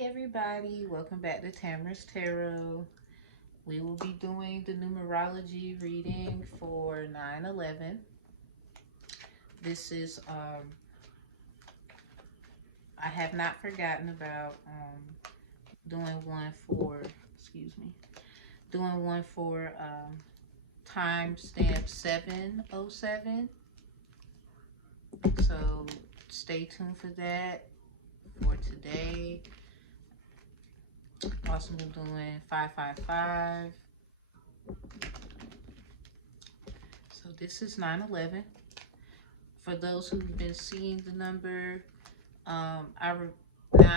Everybody, welcome back to Tamara's Tarot. We will be doing the numerology reading for 9/11. This is I have not forgotten about doing one for doing one for timestamp 707. So stay tuned for that for today. Also been doing 555. So this is 9/11. For those who've been seeing the number, now I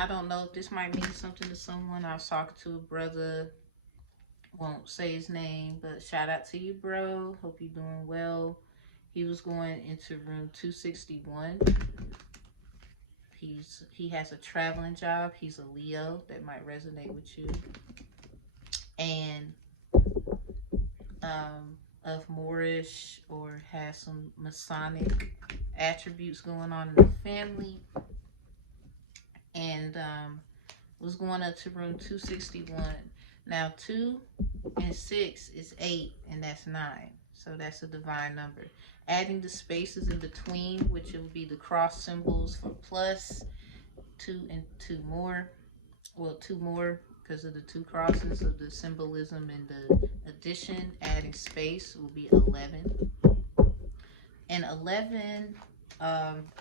don't know if this might mean something to someone. I was talking to a brother, won't say his name, but shout out to you, bro. Hope you're doing well. He was going into room 261. He has a traveling job. He's a Leo. That might resonate with you. And of Moorish or has some Masonic attributes going on in the family. And was going up to room 261. Now 2 and 6 is 8, and that's 9. So that's a divine number. Adding the spaces in between, which will be the cross symbols for plus, 2 and 2 more. Well, 2 more because of the 2 crosses of the symbolism and the addition. Adding space will be 11. And 11,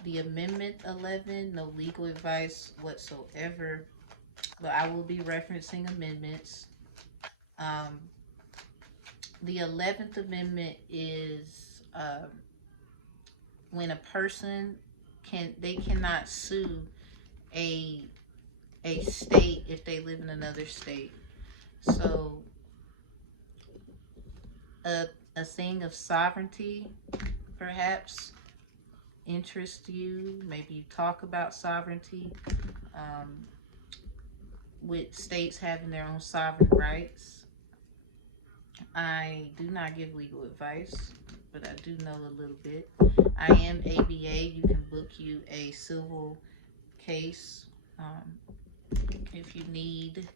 the amendment 11, no legal advice whatsoever, but I will be referencing amendments. The 11th Amendment is when a person cannot sue a state if they live in another state. So a thing of sovereignty perhaps interests you. Maybe you talk about sovereignty, with states having their own sovereign rights. I do not give legal advice, but I do know a little bit. I am ABA. You can book you a civil case if you need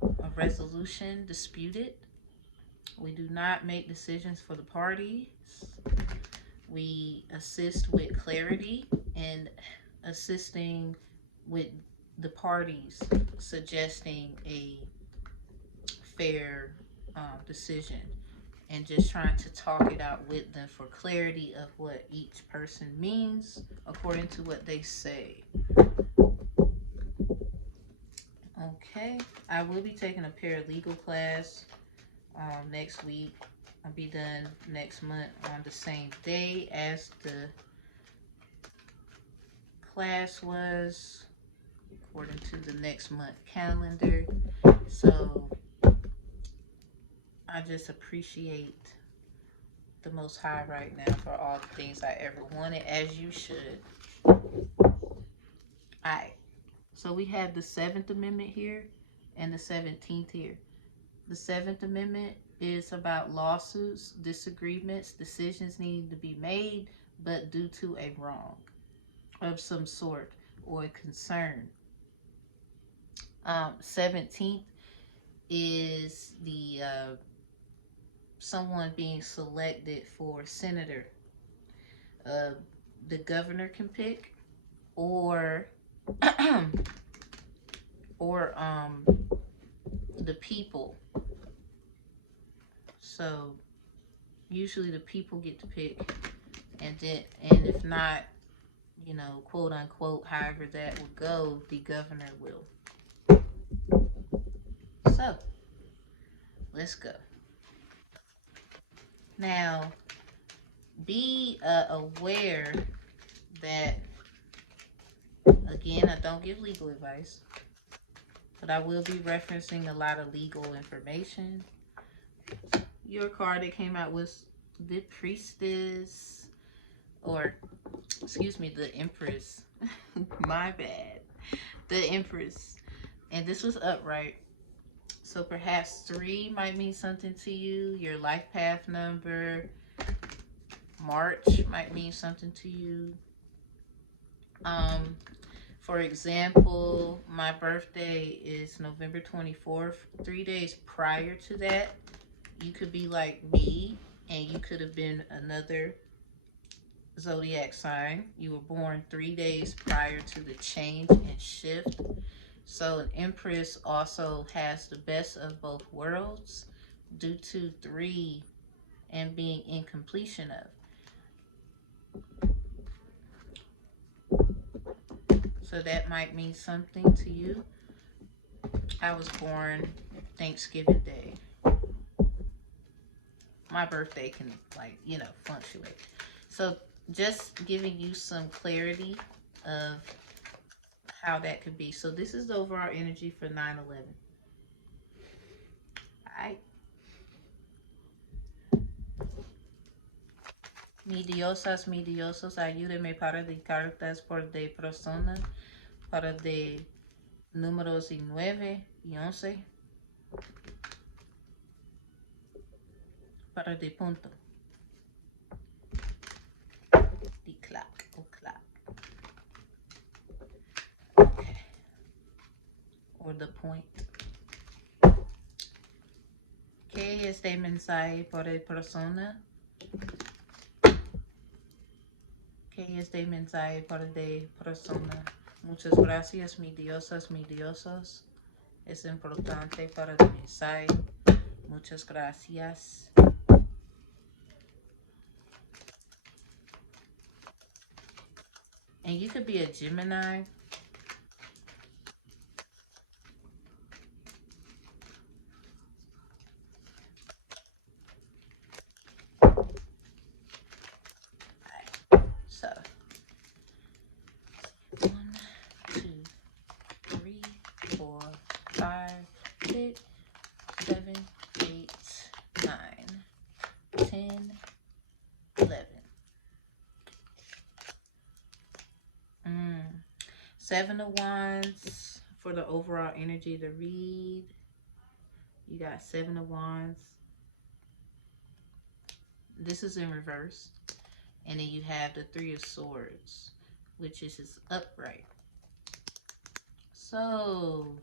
a resolution disputed. We do not make decisions for the parties. We assist with clarity and assisting with the parties suggesting a fair decision, and just trying to talk it out with them for clarity of what each person means according to what they say. Okay, I will be taking a paralegal class next week. I'll be done next month on the same day as the class was, according to the next month calendar. So I just appreciate the Most High right now for all the things I ever wanted, as you should. Alright, so we have the 7th Amendment here and the 17th here. The 7th Amendment is about lawsuits, disagreements, decisions needing to be made, but due to a wrong of some sort or a concern. 17th is the someone being selected for senator. The governor can pick, or or the people. So usually the people get to pick, and if not, quote unquote, however that would go, the governor will. So let's go. Now, be aware that, again, I don't give legal advice, but I will be referencing a lot of legal information. Your card that came out was the Priestess, or excuse me, the Empress. My bad. The Empress. And this was upright. So perhaps 3 might mean something to you. Your life path number. March might mean something to you. For example, my birthday is November 24th. 3 days prior to that, you could be like me and you could have been another zodiac sign. You were born 3 days prior to the change and shift. So an empress also has the best of both worlds due to three and being in completion of. So that might mean something to you. I was born Thanksgiving Day. My birthday can, like, fluctuate. So just giving you some clarity of how that could be. So this is the overall energy for 9/11. Alright. Mi diosas, mi diosos, ayúdeme para de cartas por de persona, para de números y 9 y 11, para de punto. The clock, o clock. Okay. Or the point. ¿Qué es de mensaje por de persona? ¿Qué es de mensaje por de persona? Muchas gracias, mi diosas, mi diosos. Es importante para el mensaje. Muchas gracias. And you could be a Gemini. So, 1, 2, 3, 4, 5, 6, 7, 8, 9, 10, 11. 7 of Wands for the overall energy to read. You got 7 of Wands. This is in reverse. And then you have the 3 of Swords, which is his upright. So,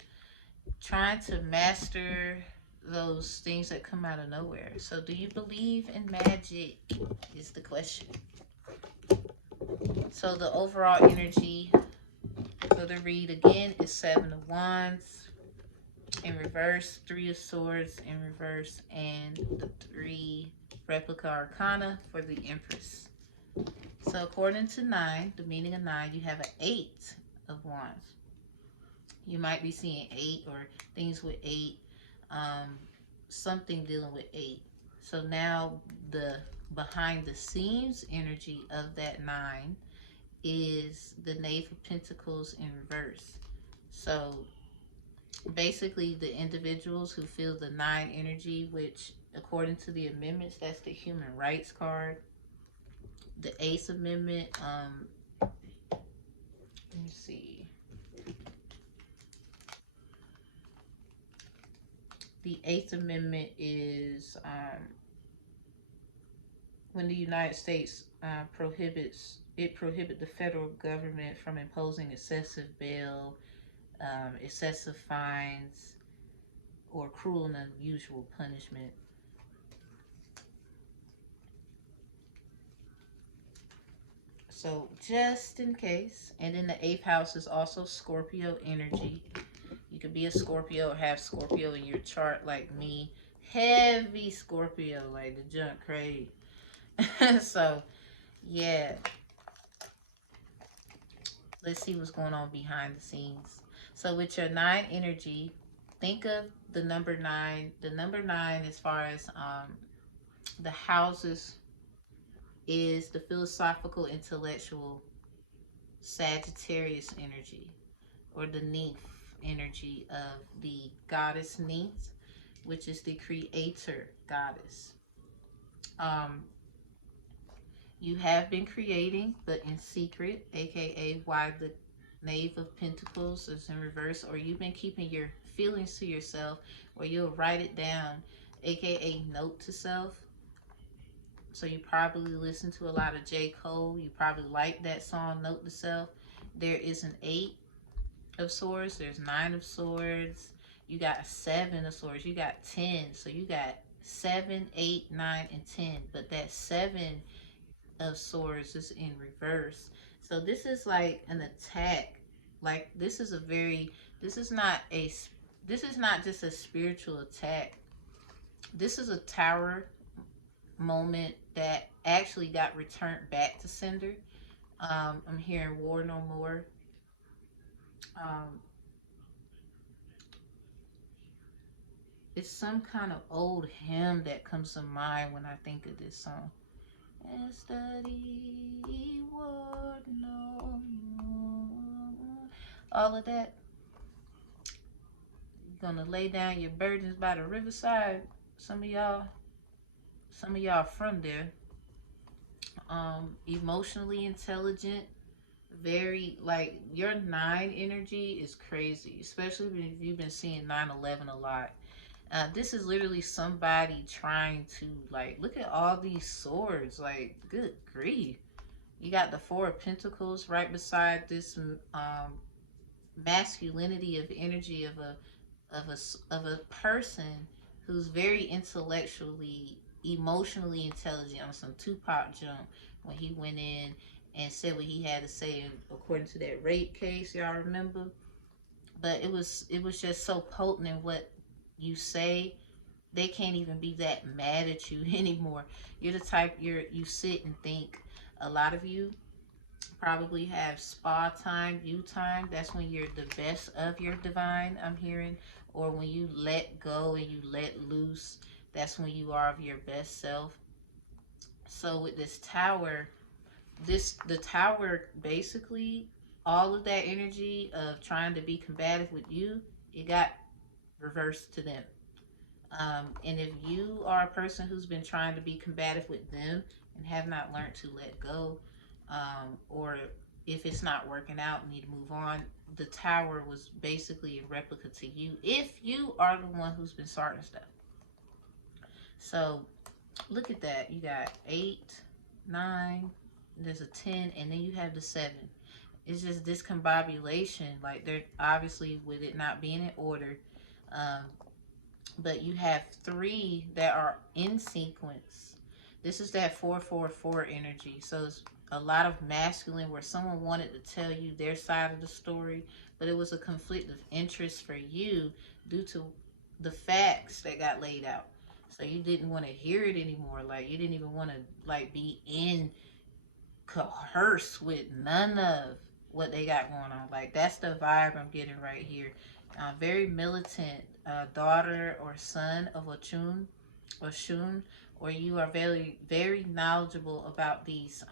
trying to master those things that come out of nowhere. So, do you believe in magic is the question. So, the overall energy for the read again is 7 of Wands in reverse, 3 of Swords in reverse, and the 3 replica arcana for the Empress. So according to 9, the meaning of 9, you have an 8 of Wands. You might be seeing 8 or things with 8, something dealing with 8. So now the behind the scenes energy of that 9 is the Knave of Pentacles in reverse. So basically the individuals who feel the 9 energy, which according to the amendments, that's the human rights card. The Ace Amendment, let me see. The Eighth Amendment is when the United States prohibits the federal government from imposing excessive bail, excessive fines, or cruel and unusual punishment. So just in case. And then the 8th house is also Scorpio energy. You could be a Scorpio or have Scorpio in your chart like me. Heavy Scorpio, like the junk crave. So, yeah. Let's see what's going on behind the scenes. So with your 9 energy, think of the number 9. The number 9 as far as the houses is the philosophical, intellectual Sagittarius energy, or the nymph energy of the goddess Nymph, which is the creator goddess. You have been creating, but in secret, aka why the Knave of Pentacles is in reverse, or you've been keeping your feelings to yourself, or you'll write it down, aka note to self. So you probably listen to a lot of J. Cole. You probably like that song, Note to Self. There is an 8 of swords, there's 9 of swords, you got 7 of swords, you got 10. So you got 7, 8, 9, and 10. But that 7 of swords is in reverse. So this is like an attack. Like this is not a this is not just a spiritual attack. This is a tower moment that actually got returned back to sender. I'm hearing war no more. Um, it's some kind of old hymn that comes to mind when I think of this song. Study war no more. All of that. You're gonna lay down your burdens by the riverside. Some of y'all from there. Emotionally intelligent, very like your 9 energy is crazy, especially if you've been seeing 9/11 a lot. This is literally somebody trying to like look at all these swords. Like, good grief! You got the 4 of Pentacles right beside this masculinity of energy of a person who's very intellectually, emotionally intelligent on some Tupac jump when he went in and said what he had to say according to that rape case, y'all remember? But it was just so potent in what you say. They can't even be that mad at you anymore. You're the type you sit and think. A lot of you probably have spa time, you time. That's when you're the best of your divine, I'm hearing. Or when you let go and you let loose, that's when you are of your best self. So with this tower, the tower basically, all of that energy of trying to be combative with you, it got reversed to them. And if you are a person who's been trying to be combative with them and have not learned to let go, or if it's not working out and need to move on, the tower was basically a replica to you if you are the one who's been starting stuff. So look at that. You got 8, 9, there's a 10, and then you have the 7. It's just discombobulation. Like, they're obviously with it not being in order. Um, but you have 3 that are in sequence. This is that 444 energy. So it's a lot of masculine where someone wanted to tell you their side of the story, but it was a conflict of interest for you due to the facts that got laid out. So you didn't want to hear it anymore. Like, you didn't even want to like be in coerce with none of what they got going on. Like, that's the vibe I'm getting right here. Very militant daughter or son of Ochun or Shun, or you are very, very knowledgeable about these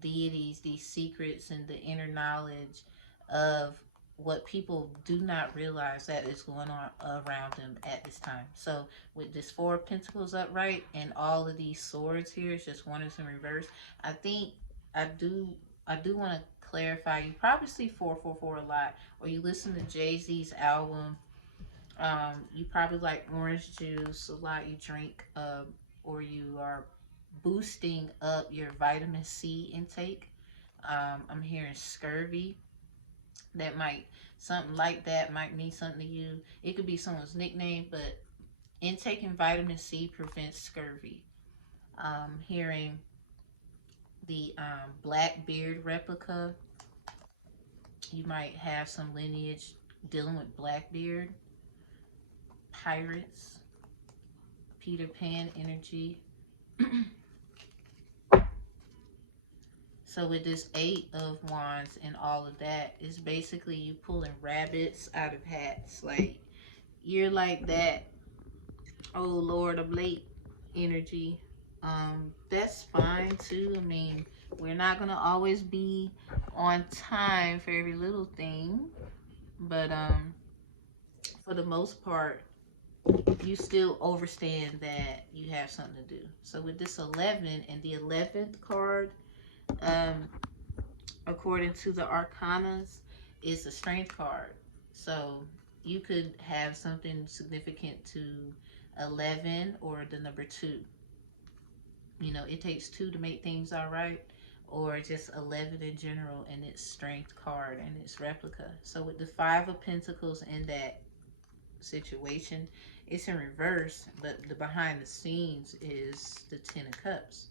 deities, these secrets, and the inner knowledge of what people do not realize that is going on around them at this time. So with this 4 of Pentacles upright and all of these swords here, it's just one is in reverse. I think I do want to clarify. You probably see 444 a lot, or you listen to Jay-Z's album. You probably like orange juice a lot. You drink, or you are boosting up your vitamin C intake. I'm hearing scurvy. That might Something like that might mean something to you. It could be someone's nickname, but intaking vitamin C prevents scurvy. Hearing the Blackbeard replica. You might have some lineage dealing with Blackbeard. Pirates. Peter Pan energy. So with this 8 of Wands and all of that, it's basically you pulling rabbits out of hats. Like, you're like that, oh Lord, I'm late energy. That's fine too. I mean, we're not gonna always be on time for every little thing, but for the most part, you still understand that you have something to do. So with this 11 and the 11th card, according to the arcanas, is a strength card. So you could have something significant to 11 or the number 2. You know, it takes 2 to make things all right, or just 11 in general, and its strength card and its replica. So with the Five of Pentacles in that situation, it's in reverse, but the behind the scenes is the Ten of Cups.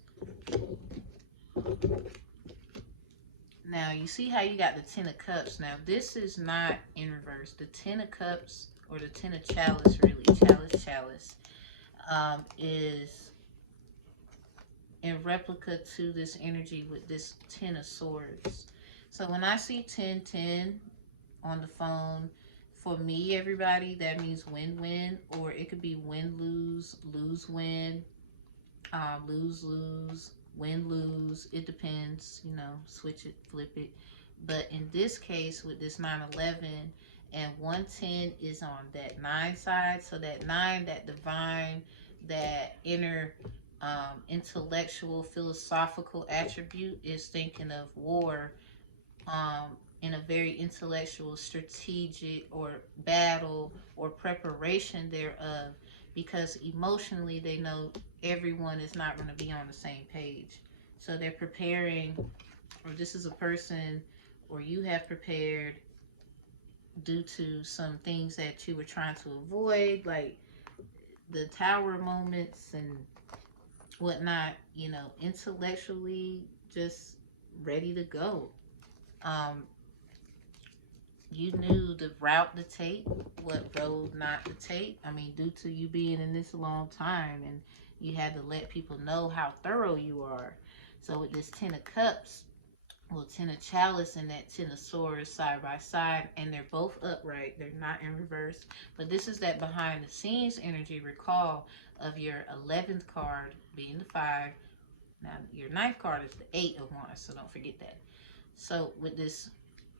Now you see how you got the Ten of Cups. Now this is not in reverse. The Ten of Cups, or the Ten of Chalice, really, chalice, is in replica to this energy with this Ten of Swords. So when I see 1010 on the phone, for me, everybody, that means win-win, or it could be win-lose, lose-win, lose-lose, win-lose. It depends, you know, switch it, flip it. But in this case, with this 911 and 110 is on that 9 side. So that 9, that divine, that inner intellectual, philosophical attribute is thinking of war in a very intellectual, strategic, or battle or preparation thereof, because emotionally they know everyone is not going to be on the same page. So they're preparing, or this is a person, or you have prepared due to some things that you were trying to avoid, like the tower moments and whatnot, you know, intellectually just ready to go. Um, you knew the route to take, what road not to take. I mean, due to you being in this a long time, and you had to let people know how thorough you are. So with this Ten of Cups, well, Ten of Chalice and that Ten of Swords side by side, and they're both upright. They're not in reverse. But this is that behind the scenes energy, recall, of your 11th card being the 5. Now, your 9th card is the 8 of Wands, so don't forget that. So with this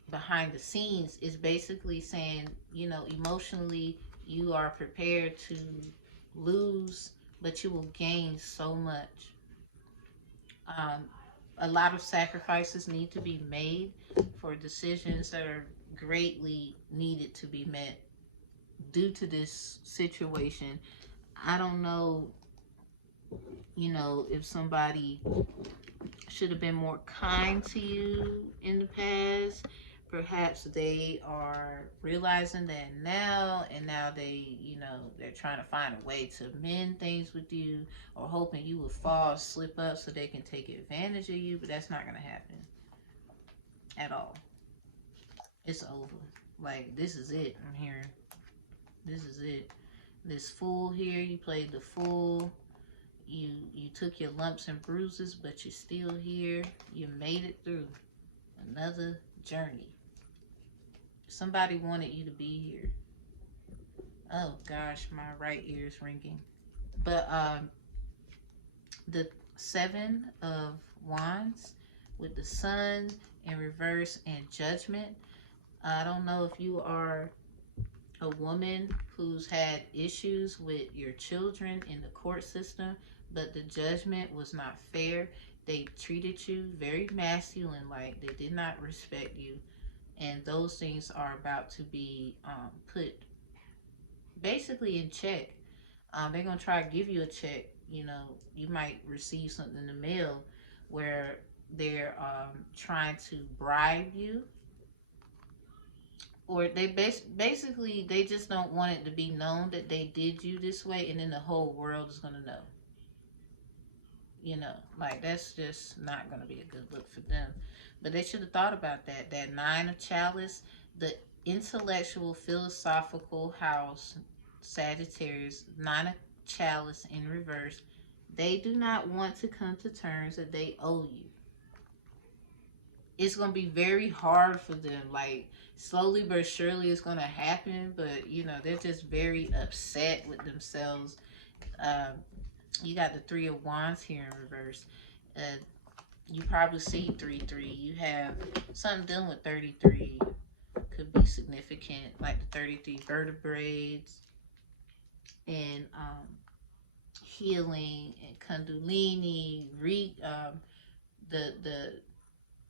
behind the scenes, is basically saying, you know, emotionally you are prepared to lose, but you will gain so much. Um, a lot of sacrifices need to be made for decisions that are greatly needed to be met due to this situation. I don't know, you know, if somebody should have been more kind to you in the past. Perhaps they are realizing that now, and now they, you know, they're trying to find a way to mend things with you, or hoping you would fall, slip up so they can take advantage of you, but that's not going to happen at all. It's over. Like, this is it. I'm hearing. This is it. This fool here, you played the fool. You took your lumps and bruises, but you're still here. You made it through another journey. Somebody wanted you to be here. Oh gosh, my right ear is ringing. But the 7 of Wands with the Sun in reverse and Judgment. I don't know if you are a woman who's had issues with your children in the court system, but the judgment was not fair. They treated you very masculine, like they did not respect you, and those things are about to be put basically in check. They're gonna try to give you a check. You know, you might receive something in the mail where they're trying to bribe you, or they basically they just don't want it to be known that they did you this way, and then the whole world is gonna know. You know, like, that's just not gonna be a good look for them. But they should have thought about that. That 9 of Chalice, the intellectual, philosophical house, Sagittarius, 9 of Chalice in reverse. They do not want to come to terms that they owe you. It's gonna be very hard for them. Like, slowly but surely it's gonna happen, but you know, they're just very upset with themselves. You got the 3 of Wands here in reverse. You probably see 3-3. You have something dealing with 33. Could be significant, like the 33 vertebrae and healing and kundalini. The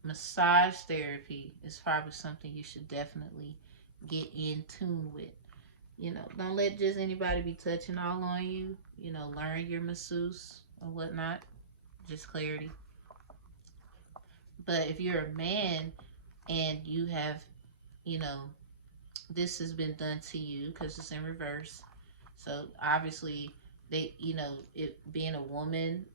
massage therapy is probably something you should definitely get in tune with. You know, don't let just anybody be touching all on you. You know, learn your masseuse or whatnot. Just clarity. But if you're a man and you have, you know, this has been done to you because it's in reverse. So obviously, they, it being a woman,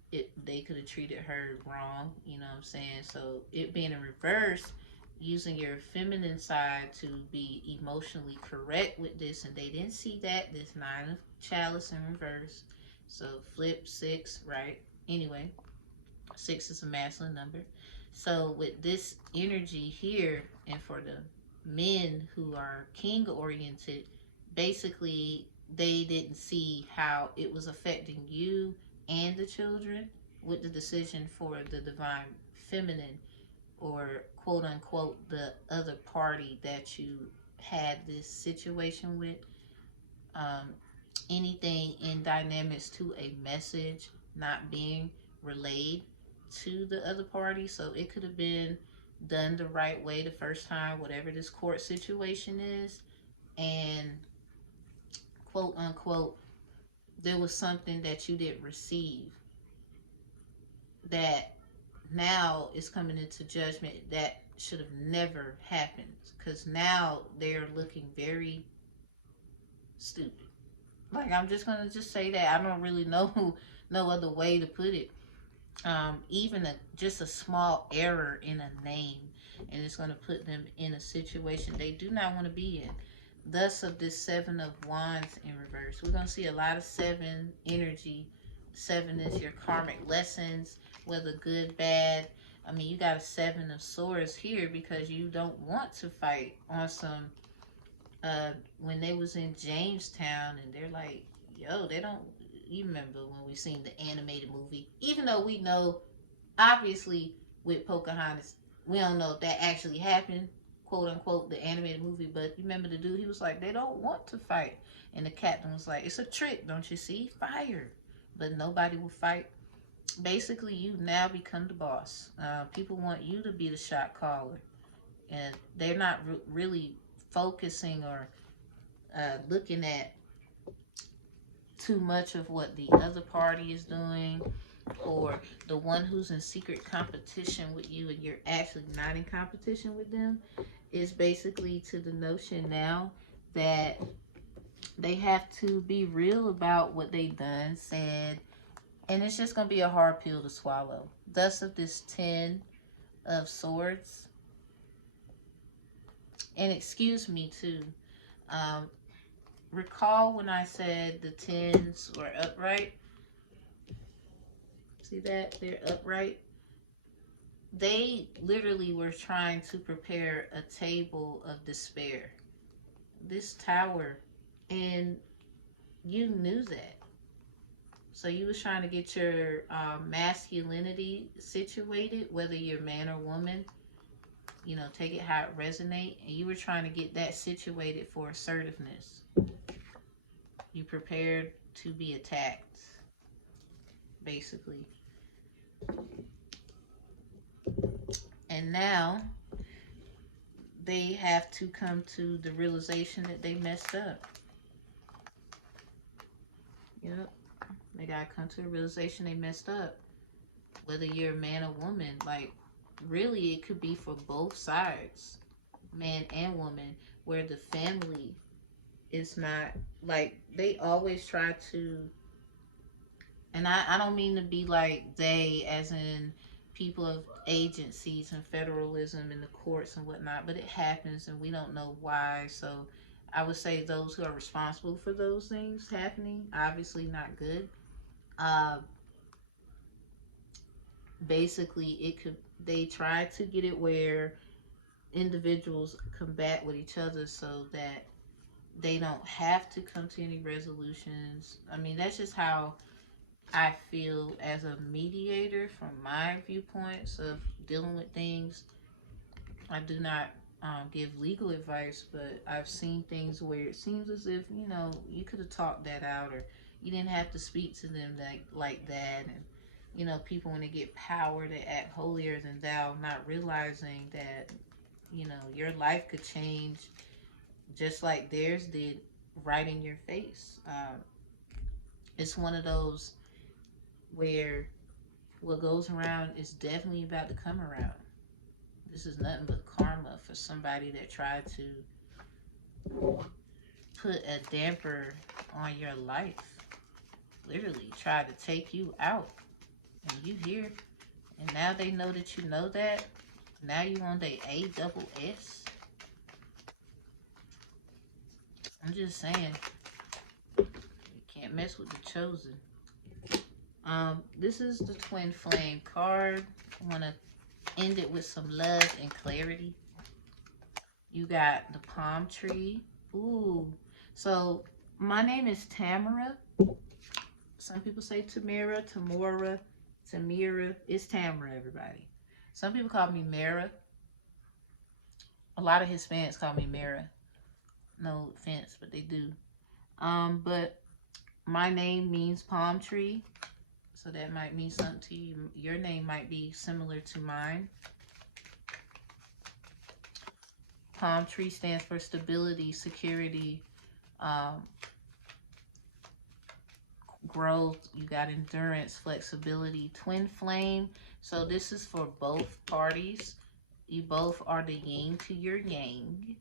they could have treated her wrong. You know what I'm saying? So it being in reverse, using your feminine side to be emotionally correct with this, and they didn't see that. This nine of chalice in reverse. So flip six, right? Anyway, six is a masculine number. So with this energy here, and for the men who are king oriented, basically they didn't see how it was affecting you and the children with the decision for the divine feminine, or quote unquote the other party that you had this situation with. um, Anything in dynamics to a message not being relayed to the other party. So it could have been done the right way the first time, whatever this court situation is, and quote unquote, there was something that you didn't receive that now is coming into judgment that should have never happened, because now they're looking very stupid. Like, I'm just gonna just say that. I don't really know no other way to put it. Even just a small error in a name, and it's gonna put them in a situation they do not want to be in. Thus, of this seven of wands in reverse, we're gonna see a lot of seven energy. Seven is your karmic lessons, whether good, bad. I mean, you got a seven of swords here because you don't want to fight on some, when they was in Jamestown, and they're like, yo, they don't. You remember when we seen the animated movie? Even though we know, obviously, with Pocahontas, we don't know if that actually happened, quote unquote, the animated movie. But you remember the dude? He was like, they don't want to fight, and the captain was like, it's a trick, don't you see? Fire, but nobody will fight. Basically, you now become the boss. People want you to be the shot caller, and they're not really focusing or looking at too much of what the other party is doing, or the one who's in secret competition with you and you're actually not in competition with them, is basically to the notion now that they have to be real about what they've done, said, and it's just going to be a hard pill to swallow. Thus, of this 10 of swords, and excuse me too, um, recall when I said the tens were upright. See that? They're upright. They literally were trying to prepare a table of despair. This tower. And you knew that. So you was trying to get your masculinity situated, whether you're man or woman. Take it how it resonate. And you were trying to get that situated for assertiveness. You prepared to be attacked, basically. And now they have to come to the realization that they messed up. Yep. They gotta come to the realization they messed up. Whether you're a man or woman, like, really it could be for both sides, man and woman, where the family is not, like, they always try to, and I don't mean to be like they as in people of agencies and federalism and the courts and whatnot, but it happens and we don't know why. So I would say those who are responsible for those things happening, obviously not good. uh Basically, it could, they try to get it where individuals combat with each other so that they don't have to come to any resolutions. I mean, that's just how I feel as a mediator from my viewpoints of dealing with things. I do not give legal advice, but I've seen things where it seems as if, you could have talked that out, or you didn't have to speak to them like that. And people, when they get power, they act holier than thou, not realizing that your life could change just like theirs did, right in your face. It's one of those where what goes around is definitely about to come around. This is nothing but karma for somebody that tried to put a damper on your life. Literally tried to take you out. And you here. And now they know that you know that. Now you on the A double S. I'm just saying. You can't mess with the chosen. This is the twin flame card. I want to end it with some love and clarity. You got the palm tree. Ooh. So my name is Tamara. Some people say Tamara, Tamora, Tamira. It's Tamara, everybody. Some people call me Mara. A lot of Hispanics call me Mara. No offense, but they do. But my name means palm tree. So that might mean something to you. Your name might be similar to mine. Palm tree stands for stability, security, growth. You got endurance, flexibility. Twin flame. So this is for both parties. You both are the yin to your yang.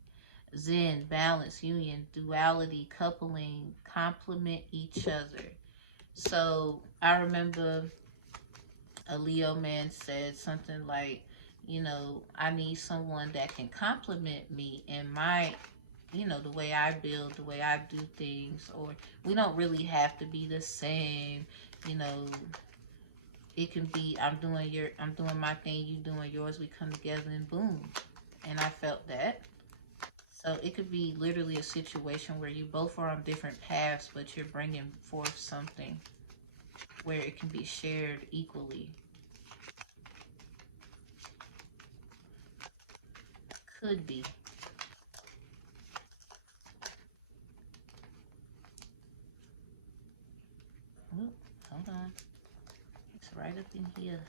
Zen, balance, union, duality, coupling, complement each other. So I remember a Leo man said something like, you know, I need someone that can complement me in my, you know, the way I build, the way I do things, or we don't really have to be the same, you know. It can be I'm doing my thing, you doing yours, we come together and boom. And I felt that. So it could be literally a situation where you both are on different paths, but you're bringing forth something where it can be shared equally. Could be. Ooh, hold on. It's right up in here.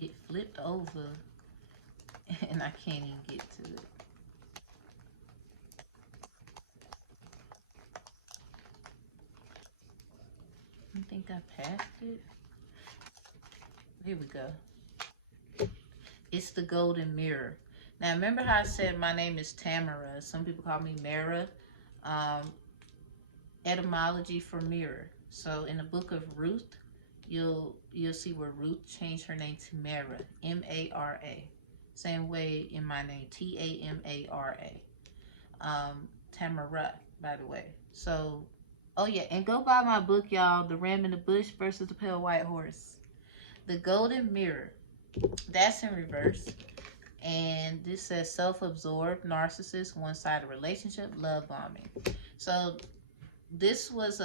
It flipped over and I can't even get to it. I think I passed it. There we go. It's the golden mirror. Now, remember how I said my name is Tamara? Some people call me Mara. Etymology for mirror. So in the book of Ruth, you'll see where Ruth changed her name to Mara, M-A-R-A. Same way in my name, T-A-M-A-R-A. Tamara, by the way. So, oh yeah, and go buy my book, y'all, The Ram in the Bush versus the Pale White Horse. The Golden Mirror. That's in reverse. And this says self-absorbed, narcissist, one-sided relationship, love bombing. So if this was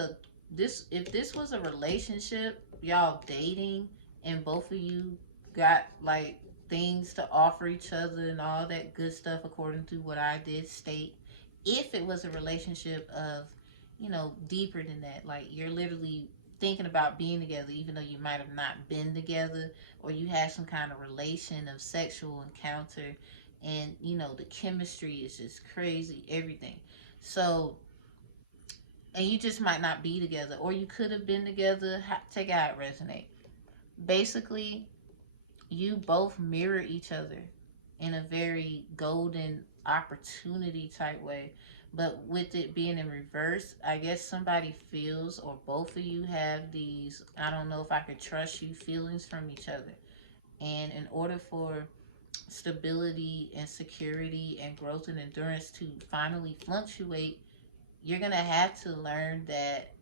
a relationship, y'all dating, and both of you got like things to offer each other and all that good stuff according to what I did state. If it was a relationship of, you know, deeper than that, like you're literally thinking about being together even though you might have not been together, or you have some kind of relation of sexual encounter, and you know the chemistry is just crazy, everything. So, and you just might not be together, or you could have been together. Take out how it resonate. Basically, you both mirror each other in a very golden opportunity type way. But with it being in reverse, I guess somebody feels, or both of you have these, I don't know if I could trust you feelings from each other. And in order for stability and security and growth and endurance to finally fluctuate, you're going to have to learn that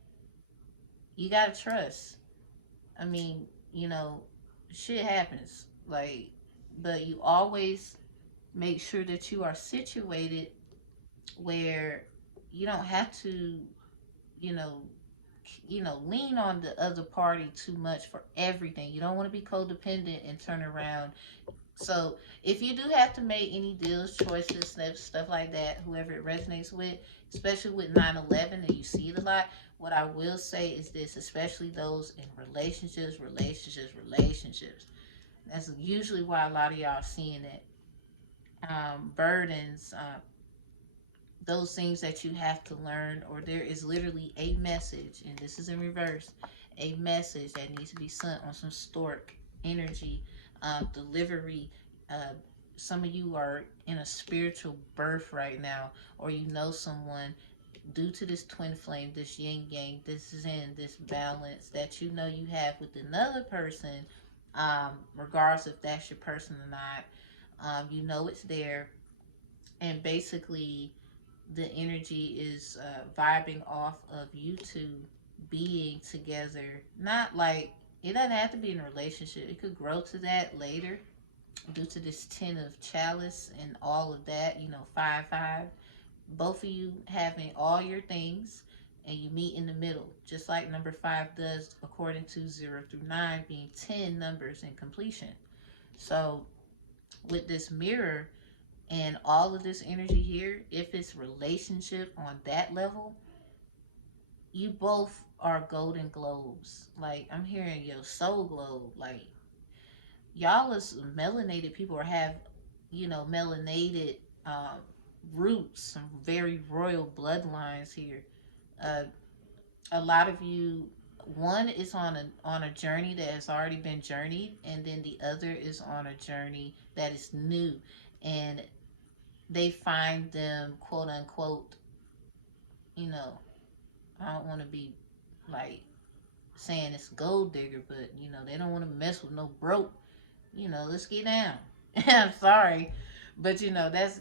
you got to trust. I mean, you know, shit happens. Like, but you always make sure that you are situated where you don't have to, you know, lean on the other party too much for everything. You don't want to be codependent and turn around. So if you do have to make any deals, choices, stuff like that, whoever it resonates with, especially with 9/11 and you see it a lot, what I will say is this, especially those in relationships. That's usually why a lot of y'all seeing it. Burdens, those things that you have to learn, or there is literally a message, and this is in reverse, a message that needs to be sent on some stork energy, delivery. Uh, some of you are in a spiritual birth right now, or you know someone due to this twin flame, this yin yang, this zen, this balance that you know you have with another person, regardless if that's your person or not. You know it's there, and basically the energy is vibing off of you two being together. Not like it doesn't have to be in a relationship. It could grow to that later due to this 10 of chalice and all of that. You know, 5 5. Both of you having all your things, and you meet in the middle, just like number 5 does, according to 0 through 9 being 10 numbers in completion. So with this mirror and all of this energy here, if it's relationship on that level, you both are golden globes. Like, I'm hearing your soul globe. Like, y'all as melanated people, or have, melanated um, roots, some very royal bloodlines here. Uh, a lot of you, one is on a journey that has already been journeyed, and then the other is on a journey that is new, and they find them, quote unquote, you know, I don't want to be like saying it's gold digger, but they don't want to mess with no broke. Let's get down. I'm sorry, but that's.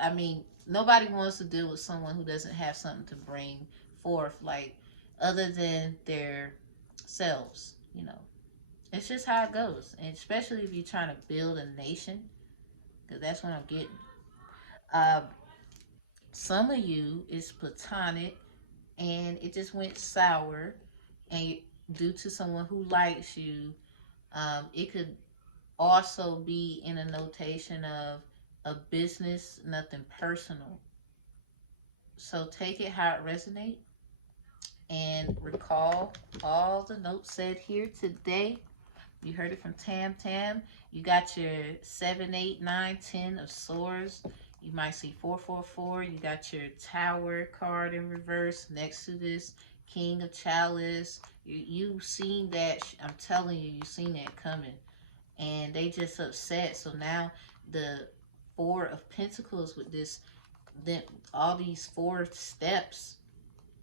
I mean, nobody wants to deal with someone who doesn't have something to bring forth, like other than their selves. It's just how it goes, and especially if you're trying to build a nation, because that's what I'm getting. Uh, some of you is platonic, and it just went sour, and due to someone who likes you, it could also be in a notation of a business, nothing personal. So take it how it resonates, and recall all the notes said here today. You heard it from Tam Tam. You got your 7, 8, 9, 10 of swords. You might see 444. You got your tower card in reverse next to this king of chalice. You seen that. I'm telling you, you seen that coming, and they just upset. So now the 4 of Pentacles with this, then all these 4 steps.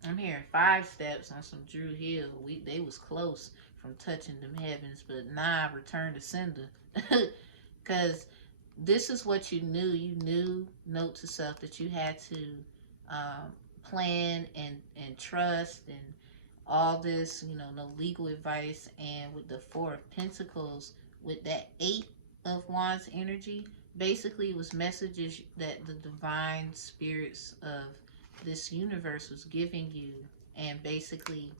I'm hearing 5 steps on some Drew Hill. They was close from touching them heavens, but nah, return to sender. Cause this is what you knew. You knew, note to self, that you had to plan and trust and all this, no legal advice. And with the 4 of Pentacles, with that 8 of Wands energy, basically it was messages that the divine spirits of this universe was giving you, and basically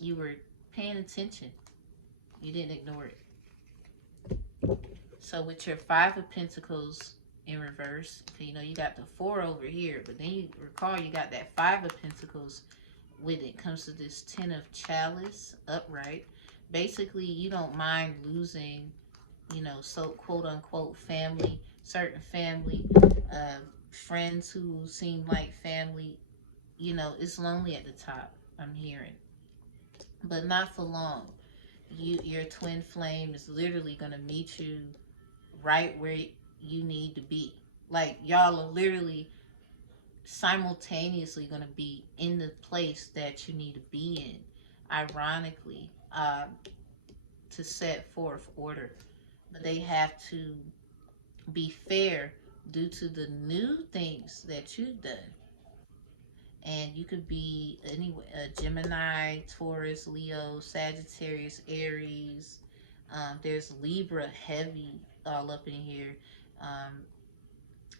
you were paying attention. You didn't ignore it. So with your 5 of Pentacles in reverse, you got the 4 over here, but then you recall you got that 5 of Pentacles with it. Comes to this 10 of Chalice upright. Basically, you don't mind losing, so quote unquote family, certain family, friends who seem like family. It's lonely at the top, I'm hearing, but not for long. Your twin flame is literally going to meet you right where you need to be. Like, y'all are literally simultaneously going to be in the place that you need to be in, ironically, to set forth order. But they have to be fair due to the new things that you've done. And you could be anyway, a Gemini, Taurus, Leo, Sagittarius, Aries. There's Libra heavy all up in here. Um,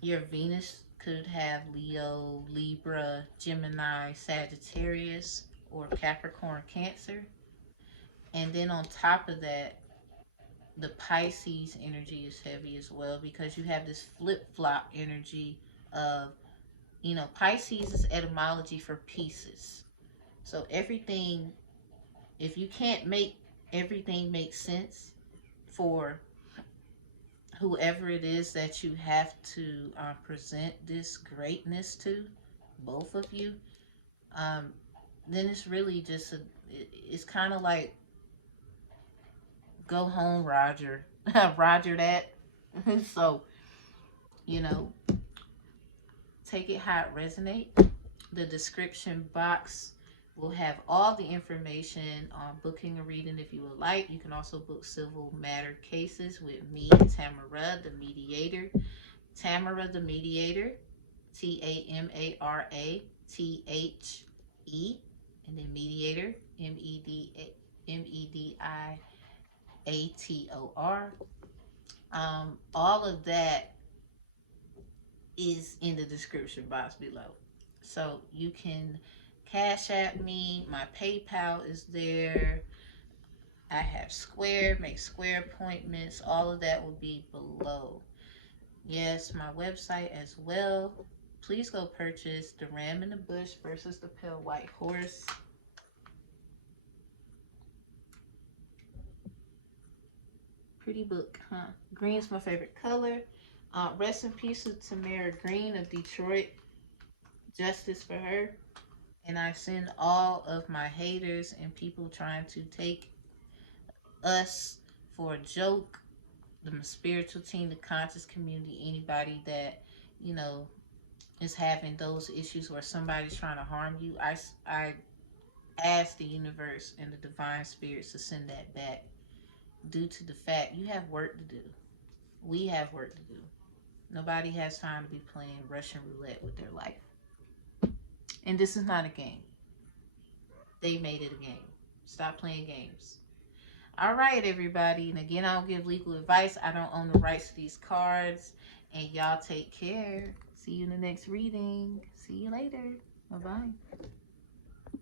your Venus could have Leo, Libra, Gemini, Sagittarius, or Capricorn, Cancer. And then on top of that, the Pisces energy is heavy as well, because you have this flip flop energy of, Pisces is etymology for pieces. So everything, if you can't make everything make sense for whoever it is that you have to present this greatness to, both of you, then it's really just it's kind of like Go home, Roger. Roger that. So, you know, take it how it resonates. The description box will have all the information on booking a reading if you would like. You can also book civil matter cases with me, Tamara the Mediator. Tamara the Mediator, TamaraThe, and then Mediator, Mediator. All of that is in the description box below. So you can Cash App me. My PayPal is there. I have Square, make Square appointments. All of that will be below. Yes, my website as well. Please go purchase The Ram in the Bush versus the Pale White Horse. Pretty book, huh? Green's my favorite color. Rest in peace to Tamara Green of Detroit. Justice for her. And I send all of my haters and people trying to take us for a joke, the spiritual team, the conscious community, anybody that, you know, is having those issues where somebody's trying to harm you. I ask the universe and the divine spirits to send that back due to the fact you have work to do. We have work to do. Nobody has time to be playing Russian roulette with their life. And this is not a game. They made it a game. Stop playing games. All right, everybody. And again, I don't give legal advice. I don't own the rights to these cards. And y'all take care. See you in the next reading. See you later. Bye-bye.